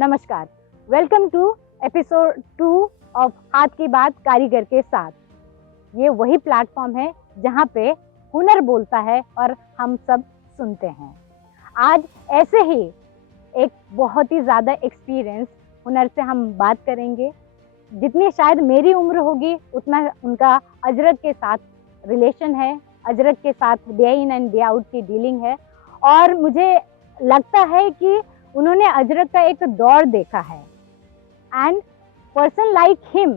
नमस्कार, welcome to episode 2 of हाथ की बात कारीगर के साथ। ये वही प्लेटफॉर्म है जहाँ पे हुनर बोलता है और हम सब सुनते हैं। आज ऐसे ही एक बहुत ही ज़्यादा एक्सपीरियंस हुनर से हम बात करेंगे। जितनी शायद मेरी उम्र होगी उतना उनका अजरक के साथ रिलेशन है, अजरक के साथ day in and day out की डीलिंग है और मुझे लगता है कि उन्होंने अजरक का एक दौर देखा है and person like him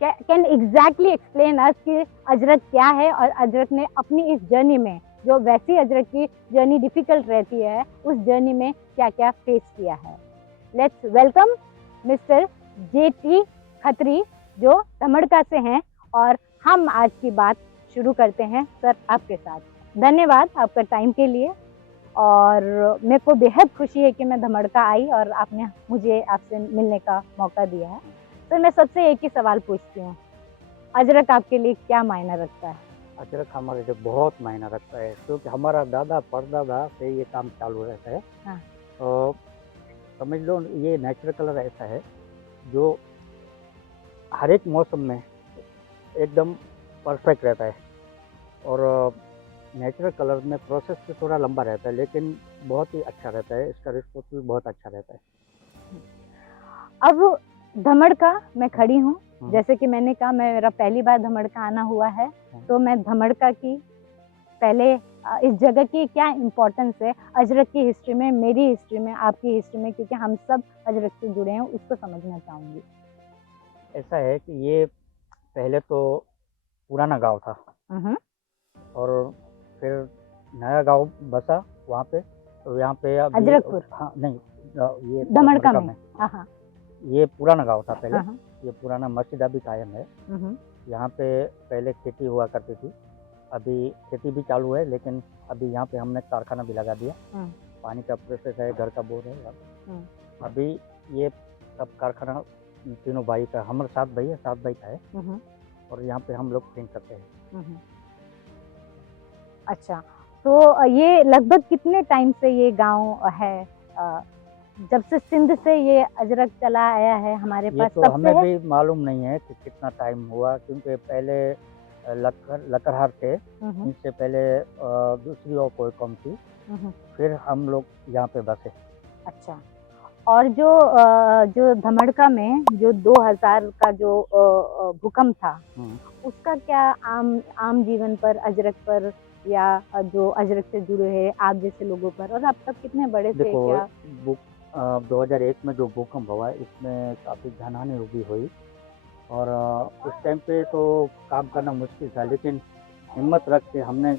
can exactly explain us कि अजरक क्या है और अजरक ने अपनी इस जर्नी में, जो वैसी अजरक की जर्नी डिफिकल्ट रहती है, उस जर्नी में क्या क्या फेस किया है। Let's welcome mister JT Khatri जो धमड़का से हैं और हम आज की बात शुरू करते हैं सर आपके साथ। धन्यवाद आपका टाइम के लिए और मेरे को बेहद खुशी है कि मैं धमड़का आई और आपने मुझे आपसे मिलने का मौका दिया है। सर मैं सबसे एक ही सवाल पूछती हूँ, अजरक आपके लिए क्या मायना रखता है? अजरक हमारे लिए बहुत मायना रखता है क्योंकि हमारा दादा परदादा से ये काम चालू रहता है। हाँ। तो समझ लो ये नेचुरल कलर ऐसा है जो हर एक मौसम में एकदम परफेक्ट रहता है और नेचुरल कलर में प्रोसेस भी थोड़ा लंबा रहता है लेकिन बहुत ही अच्छा रहता है, इसका रिस्पॉन्स भी बहुत अच्छा रहता है। अब धमड़का मैं खड़ी हूँ, जैसे कि मैंने कहा मेरा पहली बार धमड़का आना हुआ है, तो मैं धमड़का की पहले इस जगह की क्या इम्पोर्टेंस है अजरक की हिस्ट्री में, मेरी हिस्ट्री में, आपकी हिस्ट्री में, क्योंकि हम सब अजरक से जुड़े हैं, उसको समझना चाहूँगी। ऐसा है कि ये पहले तो पुराना गांव था और फिर नया गांव बसा वहाँ पे, तो यहाँ पे अभी अजरकपुर? हाँ नहीं, ये धमड़का में। हाँ। ये पुराना गांव था पहले। ये पुराना मस्जिद अभी कायम है। यहाँ पे पहले खेती हुआ करती थी, अभी खेती भी चालू है लेकिन अभी यहाँ पे हमने कारखाना भी लगा दिया। पानी का प्रोसेस है, घर का बोर है। अभी ये सब कारखाना तीनों भाई का, हमारे 7 भाई है, 7 भाई का है और यहाँ पे हम लोग पेंट करते हैं। अच्छा, तो ये लगभग कितने टाइम से ये गांव है? जब से सिंध से ये अजरक चला आया है हमारे पास, तो हमें भी मालूम नहीं है कि कितना टाइम हुआ, क्योंकि पहले लकड़हार थे, इनसे पहले दूसरी और कोई कौम थी, फिर हम लोग यहाँ पे बसे। अच्छा, और जो धमड़का में जो 2000 का जो भूकंप था, उसका क्या आम जीवन पर, अजरक पर या जो अजरक से जुड़े हैं आप जैसे लोगों पर, और आप तब कितने बड़े थे? क्या 2001 में जो भूकंप हुआ इसमें काफ़ी जानहानि भी हुई और उस टाइम पे तो काम करना मुश्किल था, लेकिन हिम्मत रख के हमने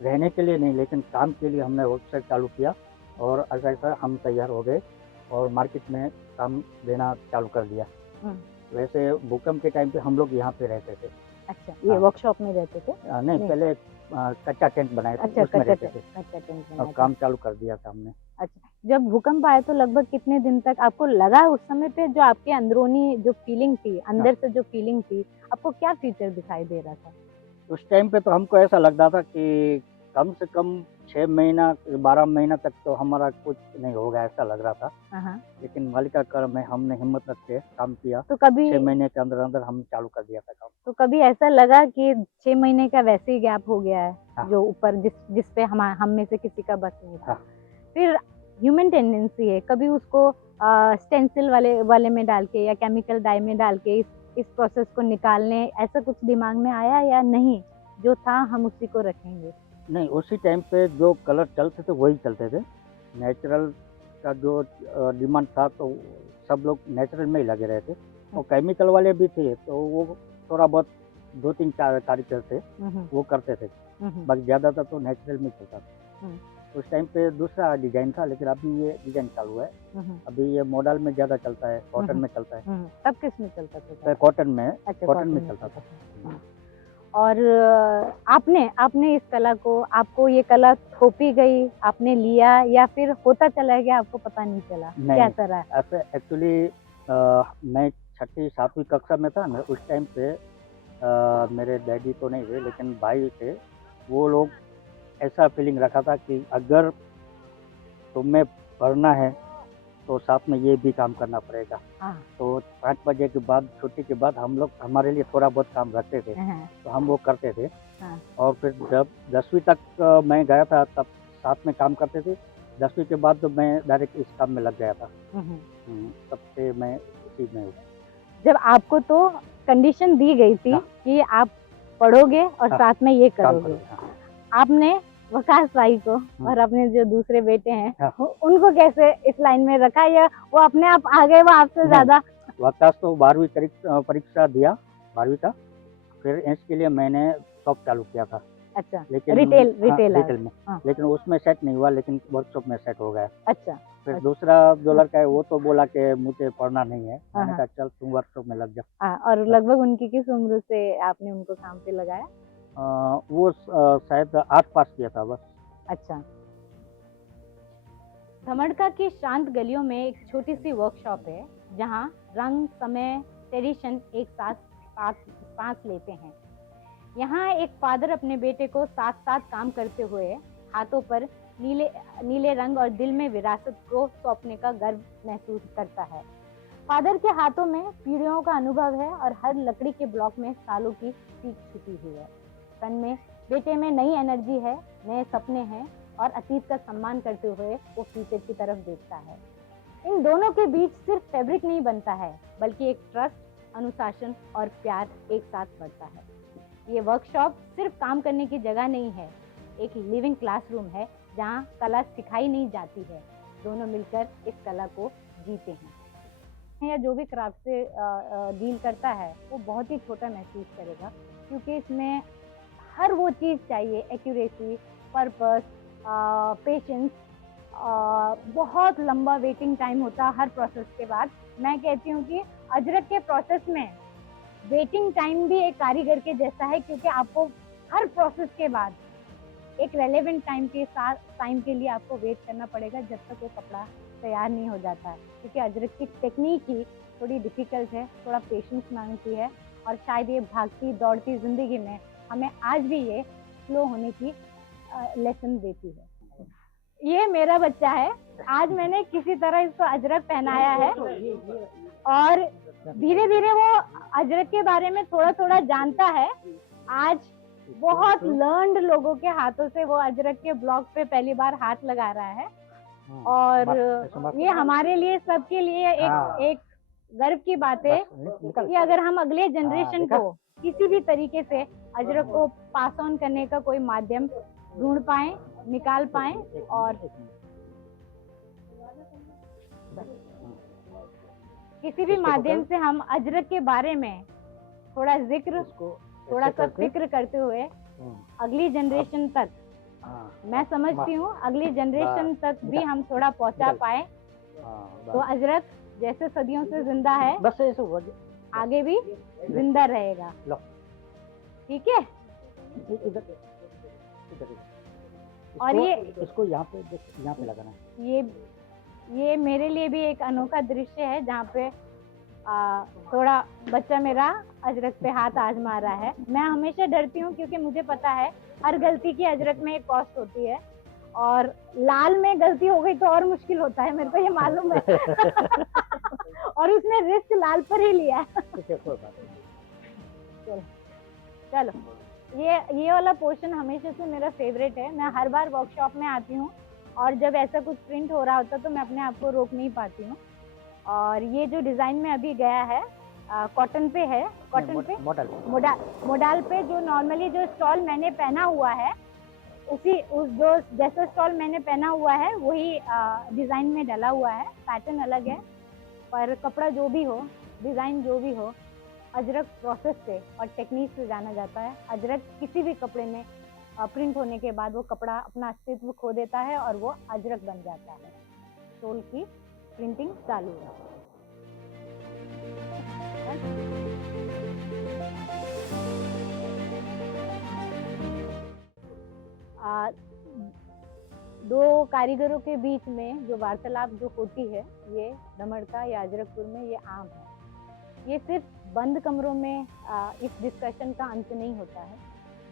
रहने के लिए नहीं लेकिन काम के लिए हमने वेबसाइट चालू किया और ऐसा हम तैयार हो गए और मार्केट में काम देना चालू कर दिया। वैसे भूकंप के टाइम पे हम लोग यहाँ पे रहते थे। अच्छा, ये वर्कशॉप में रहते थे? नहीं, पहले कच्चा टेंट बनाया था। अच्छा, उसमें रहते थे। कच्चा टेंट और बनाया काम चालू कर दिया था हमने। अच्छा, जब भूकंप आया तो लगभग कितने दिन तक आपको लगा, उस समय पे जो आपके अंदरूनी जो फीलिंग थी, अंदर से जो फीलिंग थी, आपको क्या फ्यूचर दिखाई दे रहा था? उस टाइम पे तो हमको ऐसा लग रहा था कि कम से कम 6 महीना 12 महीना तक तो हमारा कुछ नहीं होगा, ऐसा लग रहा था। लेकिन मालिक का कर्म है, हमने हिम्मत रख के काम किया, तो कभी 6 महीने के अंदर अंदर हम चालू कर दिया था काम। तो कभी ऐसा लगा कि 6 महीने का वैसे ही गैप हो गया है? जो ऊपर जिस पे हम में से किसी का बस नहीं था। फिर ह्यूमन टेंडेंसी है, कभी उसको स्टेंसिल वाले में डाल के या केमिकल डाई में डाल के इस प्रोसेस को निकालने, ऐसा कुछ दिमाग में आया या नहीं, जो था हम उसी को रखेंगे? नहीं, उसी टाइम पे जो कलर चलते थे वही चलते थे। नेचुरल का जो डिमांड था तो सब लोग नेचुरल में ही लगे रहे थे और केमिकल वाले भी थे तो वो थोड़ा बहुत 2-3 कारीगर थे वो करते थे, बाकी ज़्यादातर तो नेचुरल में चलता था। उस टाइम पे दूसरा डिजाइन था लेकिन अभी ये डिजाइन चालू है। अभी ये मॉडल में ज़्यादा चलता है, कॉटन में चलता है। तब किस में चलता था? कॉटन में। अच्छा, कॉटन में चलता था। और आपने इस कला को, आपको ये कला थोपी गई, आपने लिया या फिर होता चला गया, आपको पता नहीं चला? कैसा रहा? ऐसे एक्चुअली मैं 6ठी-7वीं कक्षा में था ना, उस टाइम पे मेरे डैडी तो नहीं थे लेकिन भाई थे, वो लोग ऐसा फीलिंग रखा था कि अगर तुम्हें पढ़ना है तो साथ में ये भी काम करना पड़ेगा। हाँ। तो 5 बजे के बाद छुट्टी के बाद हम लोग हमारे लिए थोड़ा बहुत काम रखते थे, हाँ, तो हम वो करते थे। हाँ। और फिर जब 10वीं तक मैं गया था तब साथ में काम करते थे। 10वीं के बाद तो मैं डायरेक्ट इस काम में लग गया था। तब से मैं इसी में हूँ। जब आपको तो कंडीशन दी गई थी हाँ। कि आप पढ़ोगे और हाँ, साथ में ये काम करोगे, करोगे। हाँ। आपने वकास भाई को और अपने जो दूसरे बेटे हैं हाँ। उनको कैसे इस लाइन में रखा, या वो अपने आप आ गए वो आपसे नहीं, ज्यादा? वकास तो 12वीं परीक्षा दिया, 12वीं का। फिर इसके लिए मैंने शॉप चालू किया था। अच्छा, लेकिन रिटेल हाँ, रिटेलर। रिटेल में। हाँ। लेकिन उसमें सेट नहीं हुआ, लेकिन वर्कशॉप में सेट हो गया। अच्छा। फिर अच्छा। दूसरा जो लड़का है वो तो बोला कि मुझे पढ़ना नहीं है। हाँ, मैंने हाँ। कहा चल तुम वर्कशॉप में लग जा। हाँ, और बस। लगभग उनकी किस उम्र से आपने उनको काम पे लगाया? वो शायद 8 पास किया था बस। अच्छा। धमड़का की शांत गलियों में एक छोटी सी वर्कशॉप है जहाँ रंग, समय, ट्रेडिशन एक साथ सांस लेते हैं। यहाँ एक फादर अपने बेटे को साथ साथ काम करते हुए हाथों पर नीले रंग और दिल में विरासत को सौंपने का गर्व महसूस करता है। फादर के हाथों में पीढ़ियों का अनुभव है और हर लकड़ी के ब्लॉक में सालों की सीख छुपी हुई है। तन में बेटे में नई एनर्जी है, नए सपने हैं और अतीत का सम्मान करते हुए वो फ्यूचर की तरफ देखता है। इन दोनों के बीच सिर्फ फैब्रिक नहीं बनता है, बल्कि एक ट्रस्ट, अनुशासन और प्यार एक साथ बढ़ता है। ये वर्कशॉप सिर्फ काम करने की जगह नहीं है, एक लिविंग क्लासरूम है जहाँ कला सिखाई नहीं जाती है, दोनों मिलकर इस कला को जीते हैं। या जो भी क्राफ्ट से डील करता है वो बहुत ही छोटा महसूस करेगा, क्योंकि इसमें हर वो चीज़ चाहिए, एक्यूरेसी, पर्पस, पेशेंस, बहुत लंबा वेटिंग टाइम होता है हर प्रोसेस के बाद। मैं कहती हूँ कि अजरक के प्रोसेस में वेटिंग टाइम भी एक कारीगर के जैसा है, क्योंकि आपको हर प्रोसेस के बाद एक रेलेवेंट टाइम के लिए आपको वेट करना पड़ेगा जब तक वो कपड़ा तैयार नहीं हो जाता है, क्योंकि अजरक की टेक्निक ही थोड़ी डिफिकल्ट है, थोड़ा पेशेंस मांगती है। और शायद ये भागती दौड़ती ज़िंदगी में हमें आज भी ये स्लो होने की लेसन देती है। ये मेरा बच्चा है, आज मैंने किसी तरह इसको अजरक पहनाया है और धीरे धीरे वो अजरक के बारे में थोड़ा थोड़ा जानता है। आज बहुत लर्नड लोगों के हाथों से वो अजरक के ब्लॉक पे पहली बार हाथ लगा रहा है, और ये हमारे लिए, सबके लिए एक गर्व की बात है कि अगर हम अगले जनरेशन को किसी भी तरीके से अजरक को पास ऑन करने का कोई माध्यम ढूंढ पाए, निकाल पाए, और किसी भी माध्यम से हम अजरक के बारे में थोड़ा सा फिक्र करते हुए अगली जनरेशन तक, मैं समझती हूँ अगली जनरेशन तक भी हम थोड़ा पहुंचा पाए, तो अजरक जैसे सदियों से जिंदा है बस ऐसे आगे भी जिंदा रहेगा। ठीक है। और ये इसको यहाँ पे लगाना है। ये मेरे लिए भी एक अनोखा दृश्य है जहाँ पे थोड़ा बच्चा मेरा अजरक पे हाथ आजमा रहा है। मैं हमेशा डरती हूँ क्योंकि मुझे पता है हर गलती की अजरक में एक कॉस्ट होती है, और लाल में गलती हो गई तो और मुश्किल होता है, मेरे को ये मालूम है। और उसने रिस्क लाल पर ही लिया है। चलो ये वाला पोर्शन हमेशा से मेरा फेवरेट है। मैं हर बार वर्कशॉप में आती हूँ और जब ऐसा कुछ प्रिंट हो रहा होता तो मैं अपने आप को रोक नहीं पाती हूँ। और ये जो डिज़ाइन में अभी गया है कॉटन पे है, कॉटन पे मोडाल पे, जो नॉर्मली जो स्टॉल मैंने पहना हुआ है जो जैसा स्टॉल मैंने पहना हुआ है वही डिज़ाइन में डला हुआ है। पैटर्न अलग है पर कपड़ा जो भी हो, डिज़ाइन जो भी हो, अजरक प्रोसेस से और टेक्निक से जाना जाता है। अजरक किसी भी कपड़े में प्रिंट होने के बाद वो कपड़ा अपना अस्तित्व खो देता है और वो अजरक बन जाता है। स्टोल की प्रिंटिंग चालू है। दो कारीगरों के बीच में जो वार्तालाप जो होती है, ये धमड़का या अजरकपुर में ये आम है। ये सिर्फ बंद कमरों में इस डिस्कशन का अंत नहीं होता है।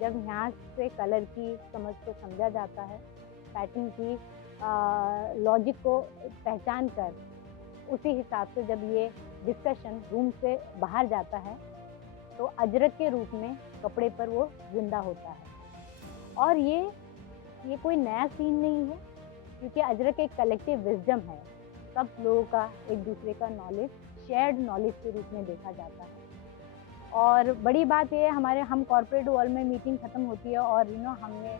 जब यहाँ से कलर की समझ को समझा जाता है, पैटर्न की लॉजिक को पहचान कर उसी हिसाब से जब ये डिस्कशन रूम से बाहर जाता है तो अजरक के रूप में कपड़े पर वो जिंदा होता है। और ये कोई नया सीन नहीं है, क्योंकि अजरक एक कलेक्टिव विजडम है। सब लोगों का एक दूसरे का नॉलेज शेयर्ड नॉलेज के रूप में देखा जाता है। और बड़ी बात ये है, हम कॉर्पोरेट वर्ल्ड में मीटिंग खत्म होती है और हमने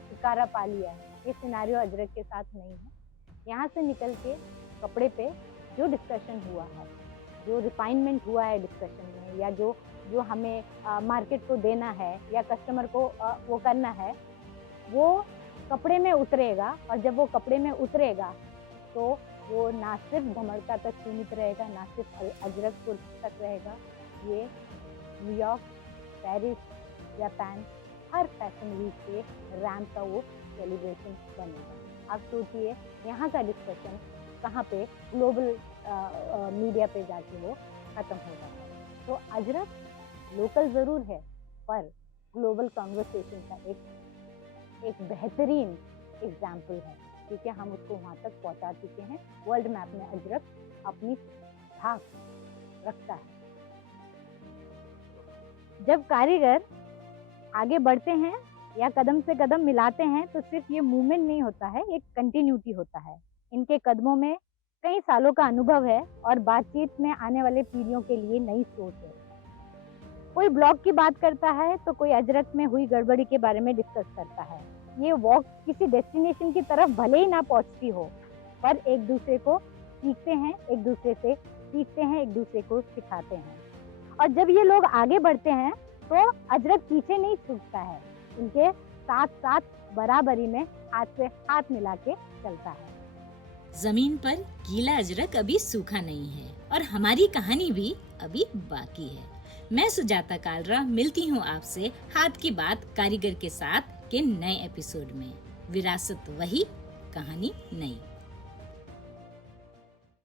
छुटकारा पा लिया है, ये सिनेरियो अजरक के साथ नहीं है। यहाँ से निकल के कपड़े पे जो डिस्कशन हुआ है, जो रिफाइनमेंट हुआ है डिस्कशन में, या जो हमें मार्केट को देना है या कस्टमर को वो करना है, वो कपड़े में उतरेगा। और जब वो कपड़े में उतरेगा तो वो ना सिर्फ धमड़का तक सीमित रहेगा, ना सिर्फ अजरक को तक रहेगा, ये न्यूयॉर्क, पेरिस, जापान, हर फैशन वीक के रैंप का वो सेलिब्रेशन बनेगा। अब सोचिए यहाँ का डिस्कशन कहाँ पे ग्लोबल मीडिया पे जाके वो खत्म हो जाता है। तो अजरक लोकल ज़रूर है, पर ग्लोबल कॉन्वर्सेशन का एक बेहतरीन एग्जाम्पल है, क्योंकि हम उसको वहाँ तक पहुँचा चुके हैं। वर्ल्ड मैप में अजरक अपनी छाप रखता है। जब कारीगर आगे बढ़ते हैं या कदम से कदम मिलाते हैं तो सिर्फ ये मूवमेंट नहीं होता है, एक कंटिन्यूटी होता है। इनके कदमों में कई सालों का अनुभव है और बातचीत में आने वाले पीढ़ियों के लिए नई सोच है। कोई ब्लॉग की बात करता है तो कोई अजरक में हुई गड़बड़ी के बारे में डिस्कस करता है। ये वॉक किसी डेस्टिनेशन की तरफ भले ही ना पहुंचती हो, पर एक दूसरे को सीखते हैं, एक दूसरे से सीखते हैं, एक दूसरे को सिखाते हैं। और जब ये लोग आगे बढ़ते हैं तो अजरक पीछे नहीं छूटता है, इनके साथ साथ बराबरी में हाथ से हाथ मिला के चलता है। जमीन पर गीला अजरक अभी सूखा नहीं है और हमारी कहानी भी अभी बाकी है। मैं सुजाता कालरा मिलती हूँ आपसे हाथ की बात कारीगर के साथ के नए एपिसोड में। विरासत वही, कहानी नई।